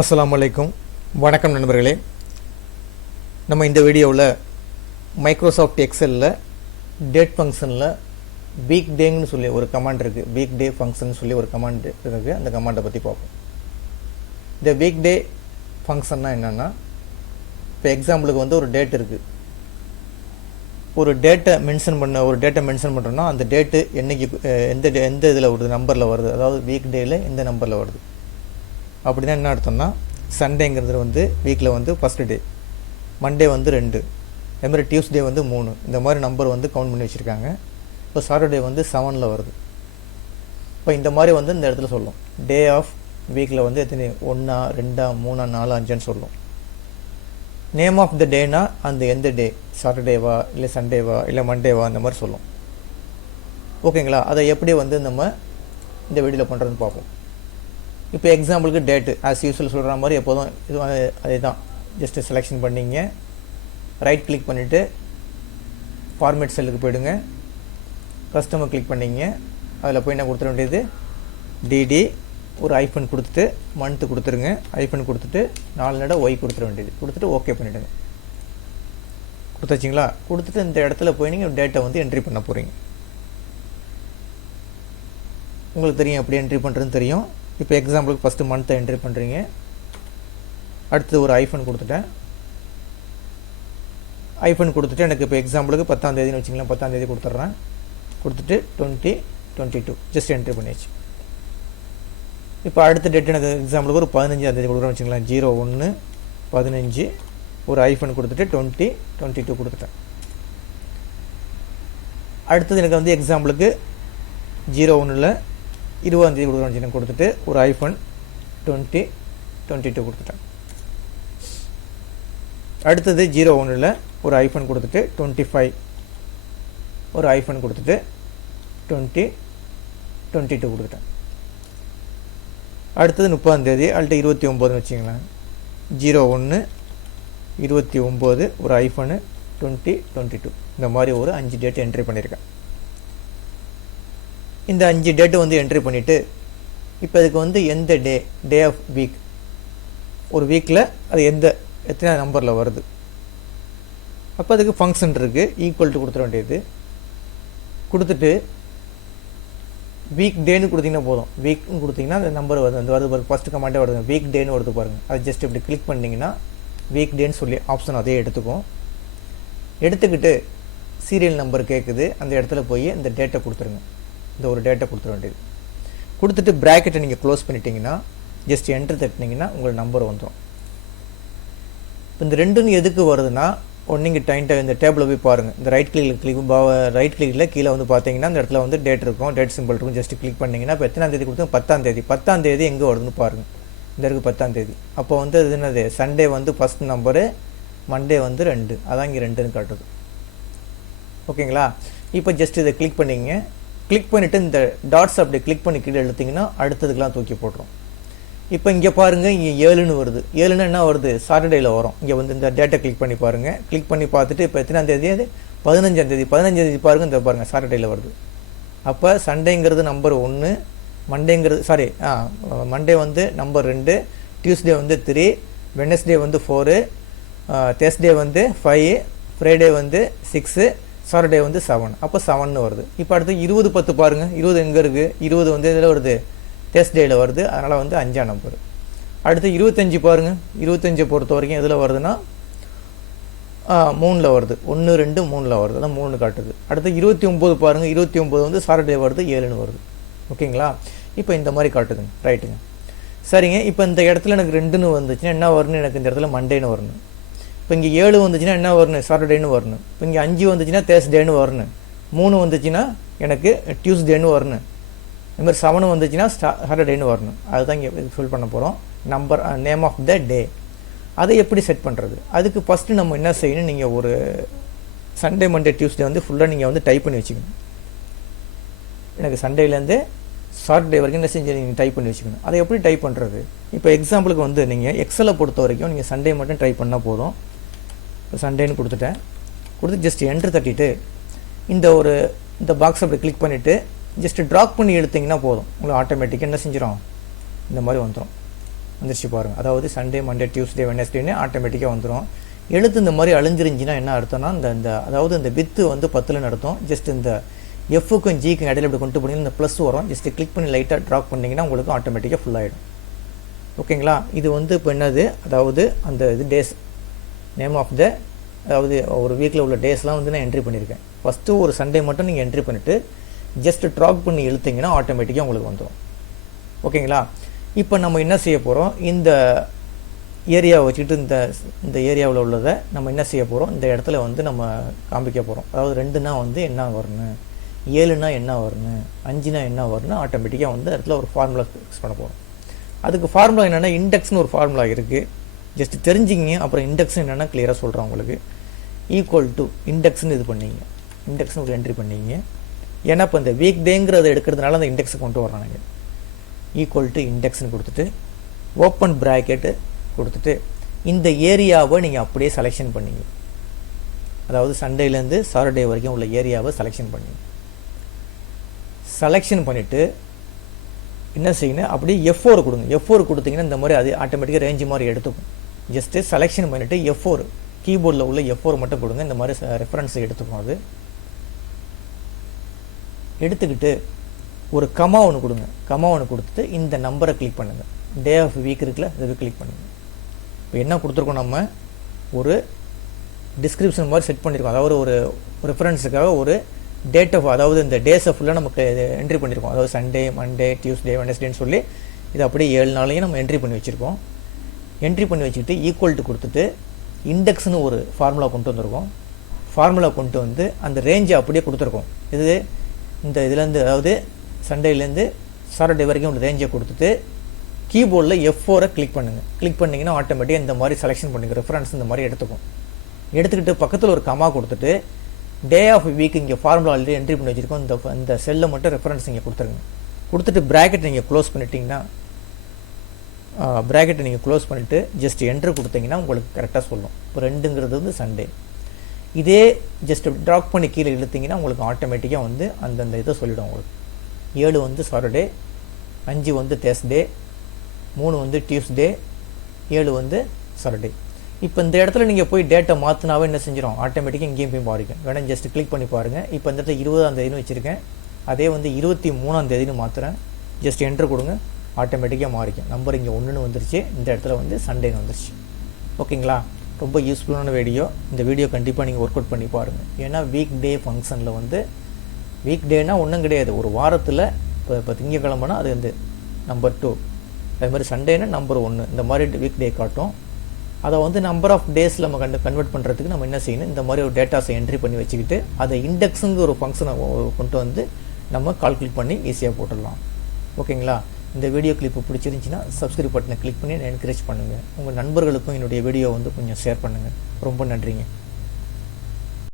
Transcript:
அஸ்ஸலாமு அலைக்கும். வணக்கம் நண்பர்களே. நம்ம இந்த வீடியோவில் மைக்ரோசாஃப்ட் எக்ஸலில் டேட் ஃபங்க்ஷனில் வீக் டேன்னு சொல்லி ஒரு கமாண்ட் இருக்குது. வீக் டே ஃபங்க்ஷன் சொல்லி ஒரு கமாண்ட் இருக்குது. அந்த கமாண்டை பற்றி பார்ப்போம். இந்த வீக் டே ஃபங்க்ஷன்னா என்னென்னா, இப்போ எக்ஸாம்பிளுக்கு வந்து ஒரு டேட் இருக்குது. ஒரு டேட்டை மென்ஷன் பண்ணுறோன்னா அந்த டேட்டு என்றைக்கு எந்த இதில் வருது, நம்பரில் வருது, அதாவது வீக் டேயில் எந்த நம்பரில் வருது அப்படின்னா என்ன அர்த்தம்னா, சண்டேங்கிறது வந்து வீக்கில் வந்து ஃபஸ்ட்டு டே, மண்டே வந்து 2, அதுமாதிரி டியூஸ்டே வந்து 3, இந்த மாதிரி நம்பர் வந்து கவுண்ட் பண்ணி வச்சுருக்காங்க. இப்போ சாட்டர்டே வந்து 7ல் வருது. இப்போ இந்த மாதிரி வந்து இந்த இடத்துல சொல்லும் டே ஆஃப் வீக்கில் வந்து எத்தனை 1, 2, 3, 4, 5ன்னு சொல்லும். நேம் ஆஃப் த டேனா அந்த எந்த டே, சாட்டர்டேவா இல்லை சண்டேவா இல்லை மண்டேவா அந்த மாதிரி சொல்லும். ஓகேங்களா? அதை எப்படி வந்து நம்ம இந்த வீடியோவில் பண்ணுறதுன்னு பார்ப்போம். இப்போ எக்ஸாம்பிளுக்கு டேட்டு ஆஸ் யூஸ்வல் சொல்கிற மாதிரி எப்போதும் இது அதே தான். ஜஸ்ட்டு செலெக்ஷன் பண்ணிங்க, ரைட் கிளிக் பண்ணிவிட்டு ஃபார்மேட் செல்லுக்கு போய்டுங்க, கஸ்டமர் கிளிக் பண்ணிங்க. அதில் போய் என்ன கொடுத்துட வேண்டியது, டிடி ஒரு ஐஃபன் கொடுத்துட்டு மந்த்து கொடுத்துருங்க, ஐஃபன் கொடுத்துட்டு 4 நட ஒய் கொடுத்துட வேண்டியது, கொடுத்துட்டு ஓகே பண்ணிவிடுங்க. கொடுத்தாச்சிங்களா? கொடுத்துட்டு இந்த இடத்துல போய் நீங்கள் டேட்டை வந்து என்ட்ரி பண்ண போகிறீங்க. உங்களுக்கு தெரியும் எப்படி என்ட்ரி பண்ணுறதுன்னு தெரியும். இப்போ எக்ஸாம்பிளுக்கு ஃபஸ்ட்டு மந்த்தை என்ட்ரி பண்ணுறீங்க. அடுத்தது ஒரு ஐஃபன் கொடுத்துட்டேன். ஐஃபன் கொடுத்துட்டு எனக்கு இப்போ எக்ஸாம்பிளுக்கு 10ஆம் தேதினு வச்சுக்கலாம், 10ஆம் தேதி கொடுத்துட்றேன். கொடுத்துட்டு 2022 ஜஸ்ட் என்ட்ரி பண்ணியாச்சு. இப்போ அடுத்த டேட் எனக்கு எக்ஸாம்பிளுக்கு ஒரு 15ஆம் தேதி கொடுக்குறேன்னு வச்சுக்கலாம். 01/15 ஒரு ஐஃபன் கொடுத்துட்டு 2022 கொடுத்துட்டேன். அடுத்தது எனக்கு வந்து எக்ஸாம்பிளுக்கு 01ல் 20ஆம் தேதி கொடுக்குறேன்னு கொடுத்துட்டு ஒரு ஐஃபன் 2022 கொடுத்துட்டேன். அடுத்தது 01ல் ஒரு ஐஃபன் கொடுத்துட்டு 25 ஒரு ஐஃபன் கொடுத்துட்டு 2022 கொடுத்துட்டேன். அடுத்தது 30ஆம் தேதி அல்ட்ட 29 வச்சுங்களேன். 01/29 ஒரு ஐஃபனு 2022 இந்த மாதிரி ஒரு 5 டேட் என்ட்ரி பண்ணியிருக்கேன். இந்த 5 டேட்டு வந்து என்ட்ரி பண்ணிவிட்டு இப்போ இதுக்கு வந்து எந்த டே ஆஃப் வீக், ஒரு வீக்கில் அது எத்தனை நம்பரில் வருது, அப்போ அதுக்கு ஃபங்க்ஷன் இருக்குது. ஈக்குவல் டு கொடுத்துட வேண்டியது. கொடுத்துட்டு வீக் டேன்னு கொடுத்தீங்கன்னா போதும். வீக்னு கொடுத்தீங்கன்னா அந்த நம்பர் வருது, அந்த வருது ஃபஸ்ட்டு கமாண்டே வருதுங்க. வீக் டேன்னு வருது பாருங்கள். அது ஜஸ்ட் இப்படி கிளிக் பண்ணிங்கன்னா வீக் டேன்னு சொல்லி ஆப்ஷன் அதே எடுத்துக்கும். எடுத்துக்கிட்டு சீரியல் நம்பர் கேட்குது, அந்த இடத்துல போய் இந்த டேட்டை கொடுத்துருங்க. இந்த ஒரு டேட்டை கொடுத்துட வேண்டியது. கொடுத்துட்டு ப்ராக்கெட்டை நீங்கள் க்ளோஸ் பண்ணிட்டீங்கன்னா ஜஸ்ட் என்ட்ரு தட்டினீங்கன்னா உங்கள் நம்பர் வந்துடும். இப்போ இந்த ரெண்டுன்னு எதுக்கு வருதுன்னா, நீங்கள் இந்த டேபிளில் போய் பாருங்கள். இந்த ரைட் கிளிக்கில் கீழே வந்து பார்த்தீங்கன்னா அந்த இடத்துல வந்து டேட் இருக்கும், டேட் சிம்பிள் இருக்கும். ஜஸ்ட் கிளிக் பண்ணிங்கன்னா இப்போ எத்தனாம் தேதி கொடுத்து 10ஆம் தேதி, 10ஆம் தேதி எங்கே வருதுன்னு பாருங்கள். இந்த இருக்குது 10ஆம் தேதி. அப்போ வந்து அது என்னது, சண்டே வந்து ஃபஸ்ட் நம்பரு, மண்டே வந்து 2, அதான் இங்கே 2ன்னு காட்டுது. ஓகேங்களா? இப்போ ஜஸ்ட் இதை கிளிக் பண்ணிங்க. கிளிக் பண்ணிவிட்டு இந்த டாட்ஸ் அப்படி கிளிக் பண்ணி கீழே எழுத்திங்கன்னா அடுத்ததுக்கெலாம் தூக்கி போட்டுரும். இப்போ இங்கே பாருங்கள், இங்கே 7ன்னு வருது. 7ன்னு என்ன வருது, சாட்டர்டேயில் வரும். இங்கே வந்து இந்த டேட்டை கிளிக் பண்ணி பாருங்கள். கிளிக் பண்ணி பார்த்துட்டு இப்போ எத்தனாம் தேதி, அது 15ஆம் தேதி. 15ஆம் தேதி பாருங்கள், இந்த பாருங்கள் சாட்டர்டேயில் வருது. அப்போ சண்டேங்கிறது நம்பர் 1, மண்டே வந்து நம்பர் 2, டியூஸ்டே வந்து 3, வெட்னஸ்டே வந்து 4, தேர்ஸ்டே வந்து 5, ஃப்ரைடே வந்து 6, சாட்டர்டே வந்து 7. அப்போ 7ன்னு வருது. இப்போ அடுத்து 20/10 பாருங்கள். 20 எங்கே இருக்குது, 20 வந்து இதில் வருது, தேர்ஸ்டேயில் வருது. அதனால் வந்து 5ஆம் நம்பர். அடுத்து 25 பாருங்கள். 25 பொறுத்த வரைக்கும் எதில் வருதுன்னா 3ல் வருது. 1, 2, 3ல் வருது. அதான் 3 காட்டுது. அடுத்து 29 பாருங்கள். 29 வந்து சாட்டர்டே வருது, 7ன்னு வருது. ஓகேங்களா? இப்போ இந்த மாதிரி காட்டுதுங்க. ரைட்டுங்க. சரிங்க. இப்போ இந்த இடத்துல எனக்கு 2ன்னு வந்துச்சுன்னா என்ன வரணும், எனக்கு இந்த இடத்துல மண்டேன்னு வரணும். இப்போ இங்கே 7 வந்துச்சுன்னா என்ன வரணும், சாட்டர்டேன்னு வரணும். இப்போ இங்கே 5 வந்துச்சுன்னா தேர்ஸ்டேன்னு வரணும். 3 வந்துச்சுன்னா எனக்கு டியூஸ்டேன்னு வரணும். இந்த மாதிரி 7 வந்துச்சுன்னா சாட்டர்டேன்னு வரணும். அதுதான் இங்கே ஃபில் பண்ண போகிறோம். நம்பர், நேம் ஆஃப் த டே. அதை எப்படி செட் பண்ணுறது, அதுக்கு ஃபஸ்ட்டு நம்ம என்ன செய்யணும், நீங்கள் ஒரு சண்டே, மண்டே, டியூஸ்டே வந்து ஃபுல்லாக நீங்கள் வந்து டைப் பண்ணி வச்சுக்கணும். எனக்கு சண்டேலேருந்து சாட்டர்டே வரைக்கும் என்ன செஞ்சு நீங்கள் டைப் பண்ணி வச்சுக்கணும். அதை எப்படி டைப் பண்ணுறது, இப்போ எக்ஸாம்பிளுக்கு வந்து நீங்கள் எக்ஸலை பொறுத்த வரைக்கும் நீங்கள் சண்டே மட்டும் டைப் பண்ணால் போதும். இப்போ சண்டேன்னு கொடுத்துட்டேன். கொடுத்து ஜஸ்ட் என்ட்ரு தட்டிட்டு இந்த பாக்ஸ் அப்படி கிளிக் பண்ணிவிட்டு ஜஸ்ட் ட்ராக் பண்ணி எடுத்திங்கன்னா போதும். உங்களுக்கு ஆட்டோமேட்டிக்காக என்ன செஞ்சிடும், இந்த மாதிரி வந்துடும். வந்துருச்சு பாருங்கள். அதாவது சண்டே, மண்டே, டியூஸ்டே, வெனஸ்டேன்னு ஆட்டோமேட்டிக்காக வந்துடும். எழுத்து இந்த மாதிரி அழிஞ்சிருந்துச்சின்னா என்ன அர்த்தம்னா இந்த அதாவது இந்த வித்து வந்து 10ன்னு அர்த்தம். ஜஸ்ட் இந்த எஃப்க்கும் ஜிக்கும் இடையில இப்படி கொண்டு போனீங்கன்னா இந்த ப்ளஸ் வரும். ஜஸ்ட் கிளிக் பண்ணி லைட்டாக ட்ராப் பண்ணிங்கன்னா உங்களுக்கு ஆட்டோமேட்டிக்காக ஃபுல் ஆகிடும். ஓகேங்களா? இது வந்து இப்போ என்னது, அதாவது அந்த இது டேஸ் நேம் ஆஃப் த, அதாவது ஒரு வீக்கில் உள்ள டேஸ்லாம் வந்து நான் என்ட்ரி பண்ணியிருக்கேன். ஃபஸ்ட்டு ஒரு சண்டே மட்டும் நீங்கள் என்ட்ரி பண்ணிவிட்டு ஜஸ்ட் ட்ராப் பண்ணி இழுத்தீங்கன்னா ஆட்டோமேட்டிக்காக உங்களுக்கு வந்துடும். ஓகேங்களா? இப்போ நம்ம என்ன செய்ய போகிறோம், இந்த ஏரியாவை வச்சுக்கிட்டு இந்த ஏரியாவில் உள்ளதை நம்ம என்ன செய்ய போகிறோம், இந்த இடத்துல வந்து நம்ம காமிக்க போகிறோம். அதாவது 2னா வந்து என்ன வரணும், 7னா என்ன வரணும், 5னா என்ன வரணும், ஆட்டோமேட்டிக்காக வந்து இடத்துல ஒரு ஃபார்முலா ஃபிக்ஸ் பண்ண போகிறோம். அதுக்கு ஃபார்முலா என்னென்னா இண்டெக்ஸ்னு ஒரு ஃபார்முலா இருக்குது. ஜஸ்ட் தெரிஞ்சிங்க. அப்புறம் இண்டெக்ஸ் என்னென்னா கிளியராக சொல்கிறேன் உங்களுக்கு. ஈக்குவல் டு இண்டெக்ஸ்னு இது பண்ணிங்க, இண்டெக்ஸ்னு ஒரு என்ட்ரி பண்ணிங்க. ஏன்னா இப்போ இந்த வீக் டேங்கிறத எடுக்கிறதுனால அந்த இண்டெக்ஸை கொண்டு வர்றாங்க. ஈக்குவல் டு இண்டெக்ஸ்னு கொடுத்துட்டு ஓப்பன் ப்ராக்கெட்டு கொடுத்துட்டு இந்த ஏரியாவை நீங்கள் அப்படியே செலெக்ஷன் பண்ணிங்க. அதாவது சண்டேலேருந்து சாட்டர்டே வரைக்கும் உள்ள ஏரியாவை செலெக்ஷன் பண்ணிங்க. செலெக்ஷன் பண்ணிவிட்டு என்ன செய்யணும், அப்படியே F4 கொடுங்க. F4 கொடுத்தீங்கன்னா இந்த மாதிரி அது ஆட்டோமேட்டிக்காக ரேஞ்சு மாதிரி எடுத்துக்கும். ஜஸ்ட்டு செலெக்ஷன் பண்ணிவிட்டு F4 கீபோர்டில் உள்ள F4 மட்டும் கொடுங்க. இந்த மாதிரி ரெஃபரன்ஸ் எடுத்துக்கும். அது எடுத்துக்கிட்டு ஒரு கமா ஒன்று கொடுங்க. கமா ஒன்று கொடுத்துட்டு இந்த நம்பரை கிளிக் பண்ணுங்கள். டே ஆஃப் வீக் இருக்குல்ல, அதை கிளிக் பண்ணுங்கள். இப்போ என்ன கொடுத்துருக்கோம், நம்ம ஒரு டிஸ்கிரிப்ஷன் மாதிரி செட் பண்ணியிருக்கோம். அதாவது ஒரு ரெஃபரன்ஸுக்காக ஒரு டேட் ஆஃப், அதாவது இந்த டேஸை ஃபுல்லாக நமக்கு என்ட்ரி பண்ணியிருக்கோம். அதாவது சண்டே, மண்டே, டியூஸ்டே, வெனஸ்டேன்னு சொல்லி இது அப்படியே 7 நாளையும் நம்ம என்ட்ரி பண்ணி வச்சுருக்கோம். என்ட்ரி பண்ணி வச்சுக்கிட்டு ஈக்குவல் டு கொடுத்துட்டு இண்டெக்ஸ்னு ஒரு ஃபார்முலா கொண்டு வந்திருக்கோம். ஃபார்முலா கொண்டு வந்து அந்த ரேஞ்சை அப்படியே கொடுத்துருக்கோம். இது இந்த இதுலேருந்து, அதாவது சண்டேலேருந்து சாட்டர்டே வரைக்கும் உள்ள ரேஞ்சை கொடுத்துட்டு கீபோர்டில் F4 கிளிக் பண்ணுங்கள். கிளிக் பண்ணிங்கன்னா ஆட்டோமேட்டிக்காக இந்த மாதிரி செலெக்ஷன் பண்ணுங்கள். ரெஃபரன்ஸ் இந்த மாதிரி எடுத்துக்கும். எடுத்துக்கிட்டு பக்கத்தில் ஒரு கமா கொடுத்துட்டு டே ஆஃப் வீக் இங்கே ஃபார்முலா ஆல்ரெடி என்ட்ரி பண்ணி வச்சுருக்கோம். இந்த செல்லை மட்டும் ரெஃபரன்ஸ் இங்கே கொடுத்துருங்க. கொடுத்துட்டு ப்ராக்கெட் நீங்கள் க்ளோஸ் பண்ணிட்டீங்கன்னா, ப்ராக்கெட்டை நீங்கள் க்ளோஸ் பண்ணிவிட்டு ஜஸ்ட் என்ட்ரு கொடுத்தீங்கன்னா உங்களுக்கு கரெக்டாக சொல்லும். இப்போ 2ங்கிறது வந்து சண்டே. இதே ஜஸ்ட் ட்ராப் பண்ணி கீழே இழுத்தீங்கன்னா உங்களுக்கு ஆட்டோமேட்டிக்காக வந்து அந்தந்த இதை சொல்லிவிடும். உங்களுக்கு 7 வந்து சாட்டர்டே, 5 வந்து தேர்ஸ்டே, 3 வந்து டியூஸ்டே, 7 வந்து சாட்டர்டே. இப்போ இந்த இடத்துல நீங்கள் போய் டேட்டை மாற்றினாவே என்ன செஞ்சிடும், ஆட்டோமேட்டிக்காக இங்கேயும் போய் மாறிக்கும். வேணால் ஜஸ்ட் கிளிக் பண்ணி பாருங்கள். இப்போ இந்த இடத்துல 20ஆம் தேதினு வச்சுருக்கேன். அதே வந்து 23ஆம் தேதினு மாற்றுறேன். ஜஸ்ட் என்ட்ரு கொடுங்க, ஆட்டோமேட்டிக்காக மாறிக்கும். நம்பர் இங்கே 1ன்னு வந்துருச்சு. இந்த இடத்துல வந்து சண்டேன்னு வந்துருச்சு. ஓகேங்களா? ரொம்ப யூஸ்ஃபுல்லான வீடியோ. இந்த வீடியோ கண்டிப்பாக நீங்கள் ஒர்க் அவுட் பண்ணி பாருங்கள். ஏன்னா வீக் டே ஃபங்க்ஷனில் வந்து வீக் டேனா ஒன்றும் கிடையாது. ஒரு வாரத்தில் இப்போ திங்கக்கிழமைனா அது வந்து நம்பர் 2, அது மாதிரி சண்டேனா நம்பர் 1, இந்த மாதிரி வீக் டே காட்டும். அதை வந்து நம்பர் ஆஃப் டேஸில் நம்ம கன்வெர்ட் பண்ணுறதுக்கு நம்ம என்ன செய்யணும், இந்த மாதிரி ஒரு டேட்டாஸை என்ட்ரி பண்ணி வச்சுக்கிட்டு அதை இண்டெக்ஸுங்கிற ஒரு ஃபங்க்ஷனை கொண்டு வந்து நம்ம கால்குலேட் பண்ணி ஈஸியாக போட்டுடலாம். ஓகேங்களா? இந்த வீடியோ கிளிப்பு பிடிச்சிருந்துச்சின்னா சப்ஸ்கிரைப் பட்டனை கிளிக் பண்ணி என்கரேஜ் பண்ணுங்கள். உங்கள் நண்பர்களுக்கும் என்னுடைய வீடியோ வந்து கொஞ்சம் ஷேர் பண்ணுங்கள். ரொம்ப நன்றிங்க.